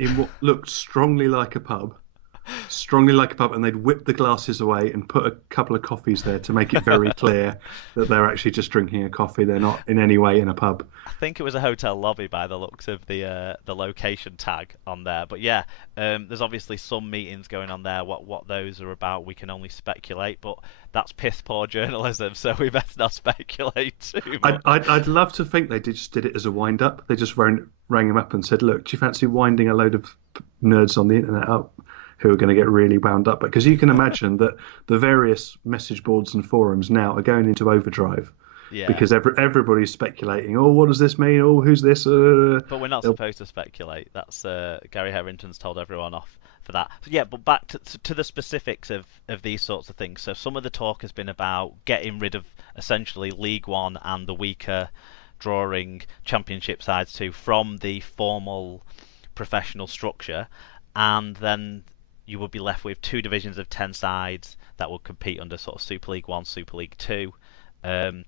in what looked strongly like a pub, and they'd whip the glasses away and put a couple of coffees there to make it very clear that they're actually just drinking a coffee. They're not in any way in a pub. I think it was a hotel lobby by the looks of the location tag on there. But yeah, there's obviously some meetings going on there. What those are about, we can only speculate. But that's piss poor journalism, so we better not speculate too I'd, much. I'd, I'd love to think just did it as a wind up. They just rang him up and said, "Look, do you fancy winding a load of nerds on the internet up who are going to get really wound up?" Because you can imagine that the various message boards and forums now are going into overdrive Yeah, because everybody's speculating. Oh, what does this mean? Oh, who's this? but we're not supposed to speculate. That's Gary Harrington's told everyone off for that. So yeah, but back to the specifics of these sorts of things. So some of the talk has been about getting rid of essentially League One and the weaker drawing Championship sides too from the formal professional structure, and then you would be left with two divisions of 10 sides that would compete under sort of Super League One, Super League Two. Um,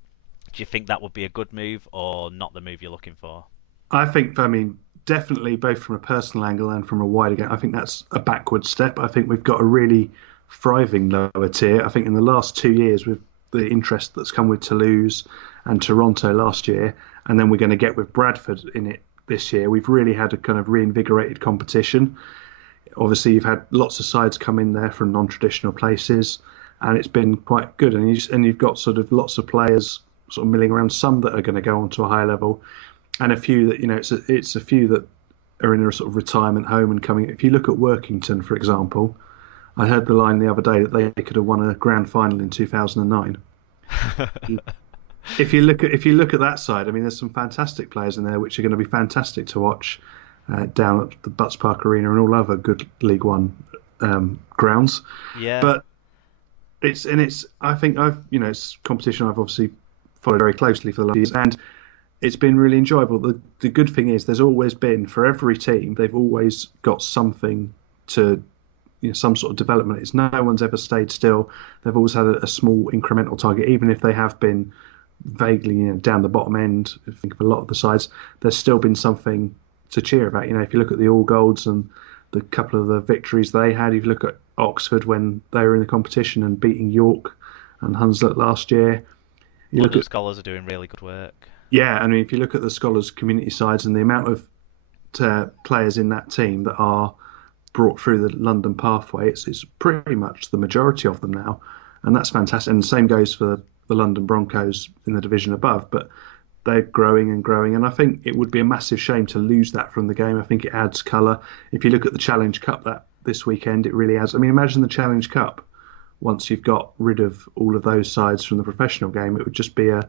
do you think that would be a good move or not the move you're looking for? I mean, definitely both from a personal angle and from a wider game, I think that's a backward step. I think we've got a really thriving lower tier. I think in the last 2 years, with the interest that's come with Toulouse and Toronto last year, and then we're going to get with Bradford in it this year, we've really had a kind of reinvigorated competition. Obviously, you've had lots of sides come in there from non-traditional places, and it's been quite good. And you've got sort of lots of players sort of milling around. Some that are going to go on to a high level, and a few that it's a few that are in a sort of retirement home and coming. If you look at Workington, for example, I heard the line the other day that they could have won a grand final in 2009. If you look at that side, I mean, there's some fantastic players in there which are going to be fantastic to watch down at the Butts Park Arena and all other good League One grounds. Yeah, But it's I think it's competition I've obviously followed very closely for the last years, and it's been really enjoyable. The good thing is there's always been, for every team, they've always got something to, some sort of development. It's no one's ever stayed still. They've always had a small incremental target, even if they have been vaguely, down the bottom end. I think of a lot of the sides, there's still been something to cheer about. If you look at the All Golds and the couple of the victories they had, if you look at Oxford when they were in the competition and beating York and Hunslet last year, you look London at Scholars are doing really good work. yeah, I mean, if you look at the Scholars community sides and the amount of players in that team that are brought through the London pathway, it's pretty much the majority of them now, and that's fantastic. And the same goes for the London Broncos in the division above, but they're growing and growing, and I think it would be a massive shame to lose that from the game. I think it adds colour. If you look at the Challenge Cup that this weekend, it really adds. I mean, imagine the Challenge Cup once you've got rid of all of those sides from the professional game. It would just be a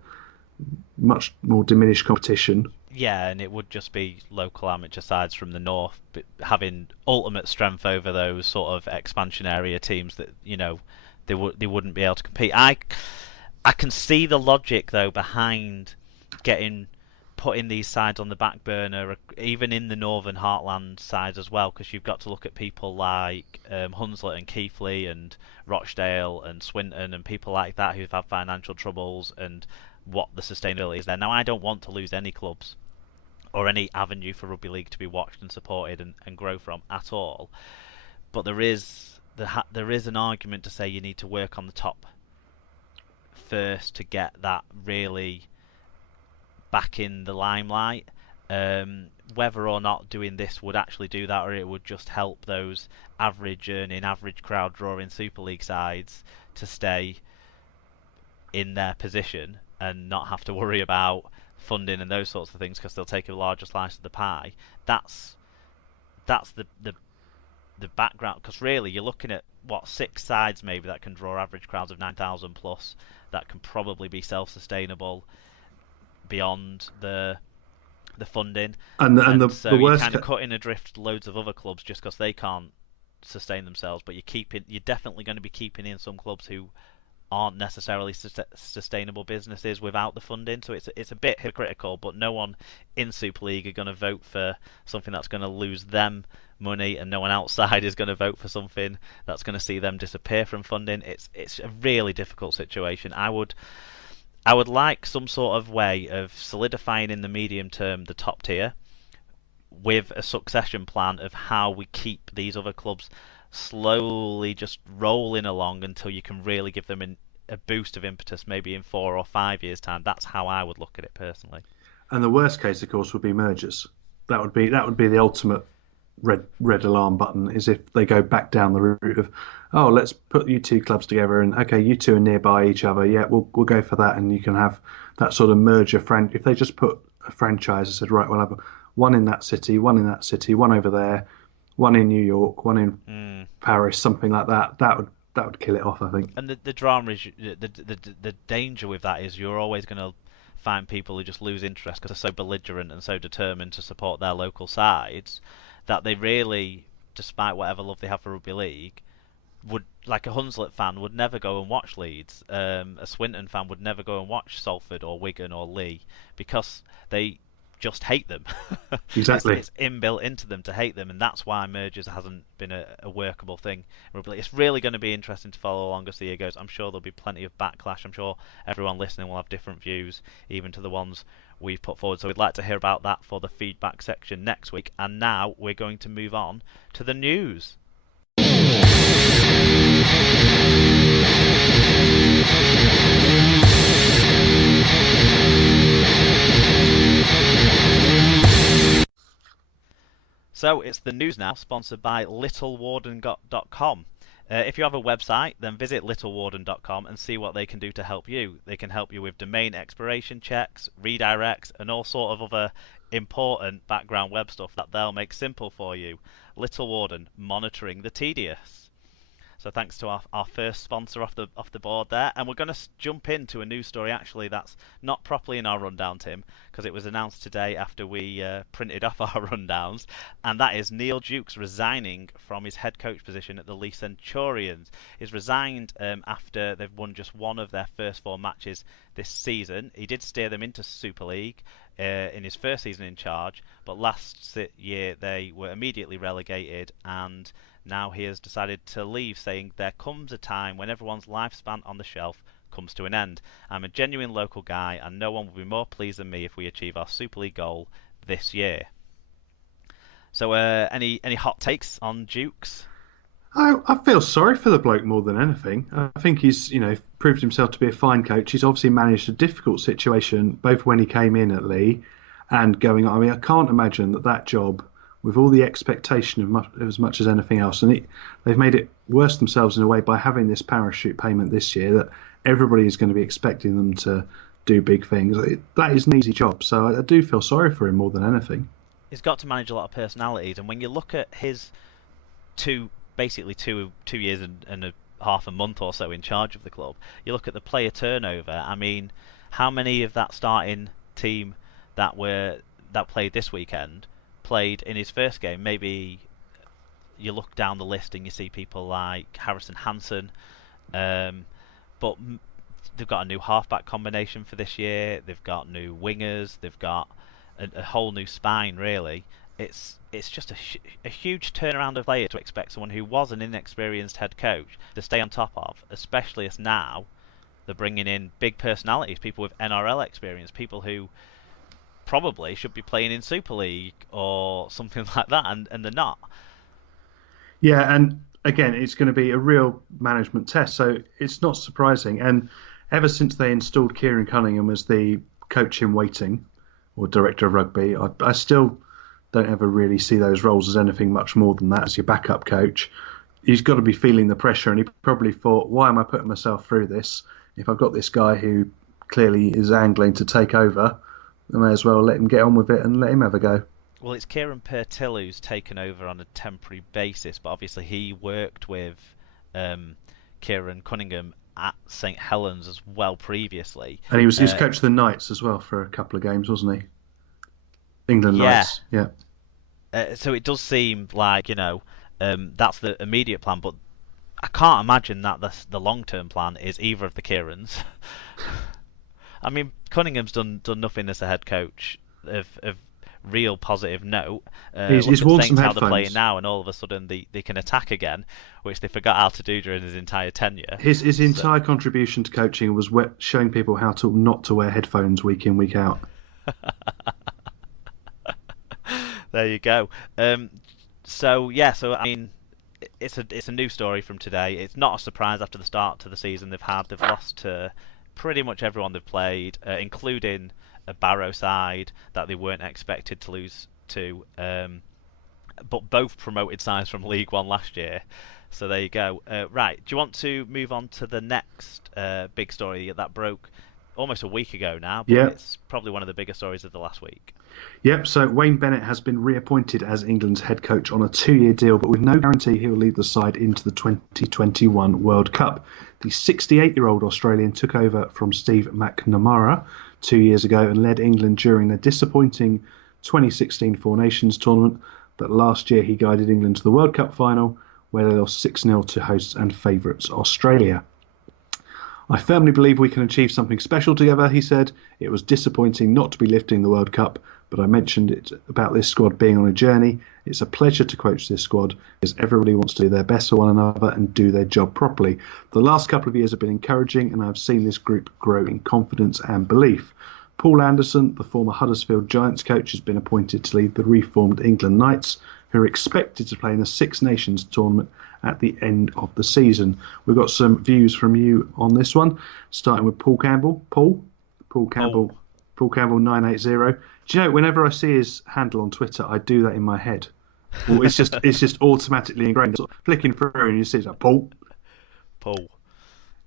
much more diminished competition. Yeah, and it would just be local amateur sides from the north having ultimate strength over those sort of expansion area teams that they wouldn't be able to compete. I can see the logic though behind getting putting these sides on the back burner, even in the Northern Heartland sides as well, because you've got to look at people like Hunslet and Keighley and Rochdale and Swinton and people like that who've had financial troubles and what the sustainability is there. Now, I don't want to lose any clubs or any avenue for rugby league to be watched and supported and grow from at all, but there is an argument to say you need to work on the top first to get that really back in the limelight. Whether or not doing this would actually do that, or it would just help those average earning, average crowd drawing Super League sides to stay in their position and not have to worry about funding and those sorts of things because they'll take a larger slice of the pie. That's that's the background, because really you're looking at what, six sides maybe that can draw average crowds of 9,000 plus, that can probably be self-sustainable beyond the funding, And and the so you're worst, kind of cutting adrift loads of other clubs just because they can't sustain themselves. But you're definitely going to be keeping in some clubs who aren't necessarily sustainable businesses without the funding. So it's a bit hypocritical, but no one in Super League are going to vote for something that's going to lose them money, and no one outside is going to vote for something that's going to see them disappear from funding. It's a really difficult situation. I would like some sort of way of solidifying in the medium term the top tier, with a succession plan of how we keep these other clubs slowly just rolling along until you can really give them a boost of impetus, maybe in 4 or 5 years' time. That's how I would look at it personally. And the worst case, of course, would be mergers. That would be the ultimate red alarm button, is if they go back down the route of, oh, let's put you two clubs together, and okay, you two are nearby each other, yeah, we'll go for that, and you can have that sort of merger. If they just put a franchise and said, right, we'll have one in that city, one in that city, one over there, one in New York, one in Paris, something like that, that would kill it off, I think. And the drama is, the danger with that is you're always going to find people who just lose interest because they're so belligerent and so determined to support their local sides that they really, despite whatever love they have for rugby league, would, like a Hunslet fan would never go and watch Leeds. A Swinton fan would never go and watch Salford or Wigan or Lee because they just hate them. Exactly. It's inbuilt into them to hate them, and that's why mergers hasn't been a workable thing. It's really going to be interesting to follow along as the year goes. I'm sure there'll be plenty of backlash. I'm sure everyone listening will have different views, even to the ones we've put forward. So we'd like to hear about that for the feedback section next week. And now we're going to move on to the news. So it's the news now, sponsored by littlewarden.com. If you have a website, then visit littlewarden.com and see what they can do to help you. They can help you with domain expiration checks, redirects, and all sort of other important background web stuff that they'll make simple for you. Little Warden, monitoring the tedious. So thanks to our first sponsor off the board there, and we're going to jump into a news story actually that's not properly in our rundown, Tim, because it was announced today after we printed off our rundowns, and that is Neil Jukes resigning from his head coach position at the Leigh Centurions. He's resigned after they've won just one of their first 4 matches this season. He did steer them into Super League in his first season in charge, but last year they were immediately relegated, and now he has decided to leave, saying there comes a time when everyone's lifespan on the shelf comes to an end. I'm a genuine local guy, and no one will be more pleased than me if we achieve our Super League goal this year. So, any hot takes on Jukes? I feel sorry for the bloke more than anything. I think he's, proved himself to be a fine coach. He's obviously managed a difficult situation, both when he came in at Leigh and going on. I mean, I can't imagine that job, with all the expectation of as much as anything else, and they've made it worse themselves in a way by having this parachute payment this year that everybody is going to be expecting them to do big things. That is an easy job, so I do feel sorry for him more than anything. He's got to manage a lot of personalities, and when you look at his basically two years and a half a month or so in charge of the club, you look at the player turnover. I mean, how many of that starting team that played this weekend played in his first game? Maybe you look down the list and you see people like Harrison Hansen, but they've got a new halfback combination for this year. They've got new wingers. They've got a whole new spine. Really, it's just a huge turnaround of player to expect someone who was an inexperienced head coach to stay on top of, especially as now they're bringing in big personalities, people with NRL experience, people who probably should be playing in Super League or something like that, and they're not. Yeah, and again, it's going to be a real management test, so it's not surprising. And ever since they installed Kieran Cunningham as the coach in waiting, or director of rugby, I still don't ever really see those roles as anything much more than that as your backup coach. He's got to be feeling the pressure, and he probably thought, why am I putting myself through this? If I've got this guy who clearly is angling to take over, I may as well let him get on with it and let him have a go. Well, it's Kieran Pertill who's taken over on a temporary basis, but obviously he worked with Kieran Cunningham at St Helens as well previously. And he was coach of the Knights as well for a couple of games, wasn't he? England Knights, yeah. So it does seem like, that's the immediate plan, but I can't imagine that the long-term plan is either of the Kierans. I mean, Cunningham's done nothing as a head coach of real positive note. He's worn some how headphones. They're playing now, and all of a sudden they can attack again, which they forgot how to do during his entire tenure. His entire contribution to coaching was showing people how not to wear headphones week in, week out. There you go. So yeah, so I mean, it's a new story from today. It's not a surprise after the start to the season they've had. They've lost to pretty much everyone they've played, including a Barrow side that they weren't expected to lose to. But both promoted sides from League One last year. So there you go. Right, do you want to move on to the next big story that broke almost a week ago now, but Yeah. it's probably one of the bigger stories of the last week. Yep, so Wayne Bennett has been reappointed as England's head coach on a 2-year deal, but with no guarantee he will lead the side into the 2021 World Cup. The 68-year-old Australian took over from Steve McNamara 2 years ago and led England during the disappointing 2016 Four Nations tournament, but last year he guided England to the World Cup final, where they lost 6-0 to hosts and favourites Australia. I firmly believe we can achieve something special together, he said. It was disappointing not to be lifting the World Cup, but I mentioned it about this squad being on a journey. It's a pleasure to coach this squad because everybody wants to do their best for one another and do their job properly. The last couple of years have been encouraging and I've seen this group grow in confidence and belief. Paul Anderson, the former Huddersfield Giants coach, has been appointed to lead the reformed England Knights, who are expected to play in the Six Nations tournament at the end of the season. We've got some views from you on this one, starting with Paul Campbell. Paul Campbell 980. Do you know, whenever I see his handle on Twitter, I do that in my head. Well, it's just automatically ingrained. Sort of flicking through and you see it's like, Paul.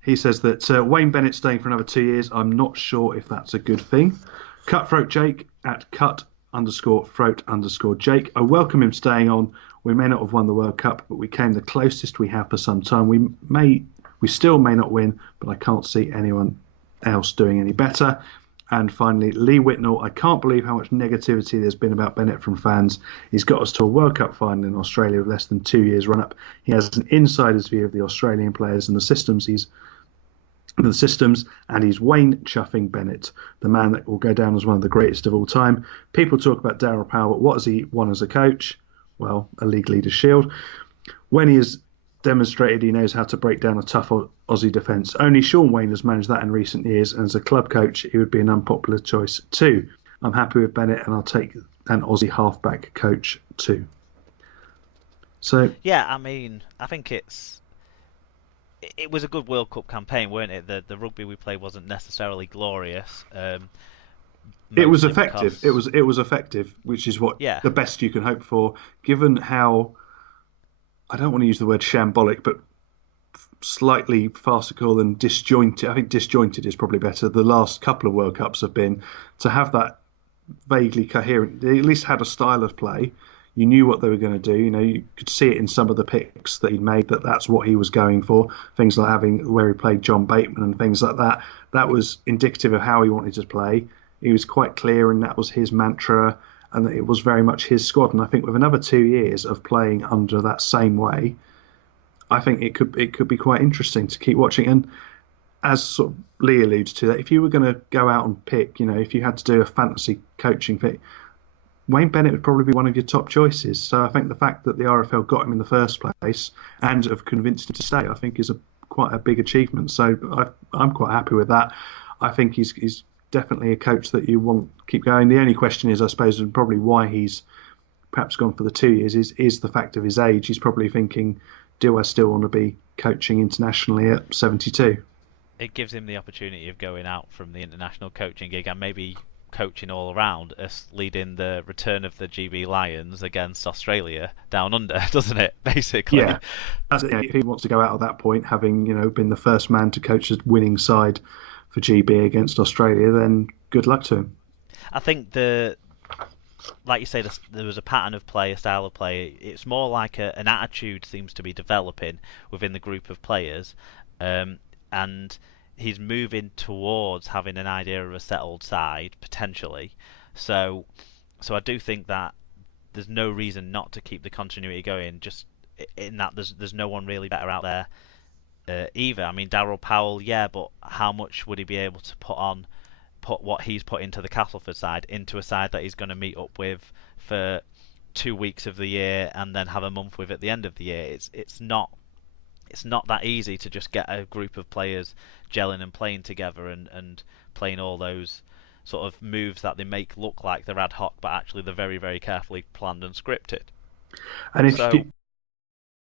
He says that Wayne Bennett's staying for another 2 years. I'm not sure if that's a good thing. Cutthroat Jake at cut_throat_Jake. I welcome him staying on. We may not have won the World Cup, but we came the closest we have for some time. We still may not win, but I can't see anyone else doing any better. And finally, Lee Whitnell. I can't believe how much negativity there's been about Bennett from fans. He's got us to a World Cup final in Australia with less than 2 years run-up. He has an insider's view of the Australian players and the systems, and he's Wayne Chuffing Bennett, the man that will go down as one of the greatest of all time. People talk about Daryl Powell, but what has he won as a coach? Well, a league leader's shield. When he has demonstrated he knows how to break down a tough Aussie defence. Only Sean Wayne has managed that in recent years, and as a club coach, he would be an unpopular choice too. I'm happy with Bennett, and I'll take an Aussie halfback coach too. So yeah, I mean, I think it was a good World Cup campaign, weren't it? The rugby we played wasn't necessarily glorious. It was effective. It was effective, which is what the best you can hope for, given how, I don't want to use the word shambolic, but slightly farcical and disjointed. I think disjointed is probably better. The last couple of World Cups have been, to have that vaguely coherent. They at least had a style of play. You knew what they were going to do. You know, you could see it in some of the picks that he'd made that's what he was going for. Things like having where he played John Bateman and things like that. That was indicative of how he wanted to play. He was quite clear, and that was his mantra, and it was very much his squad. And I think with another 2 years of playing under that same way, I think it could be quite interesting to keep watching. And as sort of Lee alludes to, that if you were going to go out and pick, you know, if you had to do a fantasy coaching pick, Wayne Bennett would probably be one of your top choices. So I think the fact that the RFL got him in the first place and have convinced him to stay, I think is quite a big achievement. So I'm quite happy with that. I think he's definitely a coach that you want to keep going. The only question is, I suppose, and probably why he's perhaps gone for the 2 years is the fact of his age. He's probably thinking, do I still want to be coaching internationally at 72? It gives him the opportunity of going out from the international coaching gig and maybe coaching all around, us leading the return of the GB Lions against Australia down under, doesn't it? Basically, yeah. If he wants to go out at that point, having been the first man to coach a winning side for GB against Australia, then good luck to him. I think like you say, there was a pattern of play, a style of play. It's more like an attitude seems to be developing within the group of players, and he's moving towards having an idea of a settled side potentially. So I do think that there's no reason not to keep the continuity going. Just in that there's no one really better out there either. I mean, Daryl Powell, yeah, but how much would he be able to put what he's put into the Castleford side into a side that he's going to meet up with for 2 weeks of the year and then have a month with at the end of the year? It's not that easy to just get a group of players gelling and playing together and playing all those sort of moves that they make look like they're ad hoc, but actually they're very, very carefully planned and scripted. And if So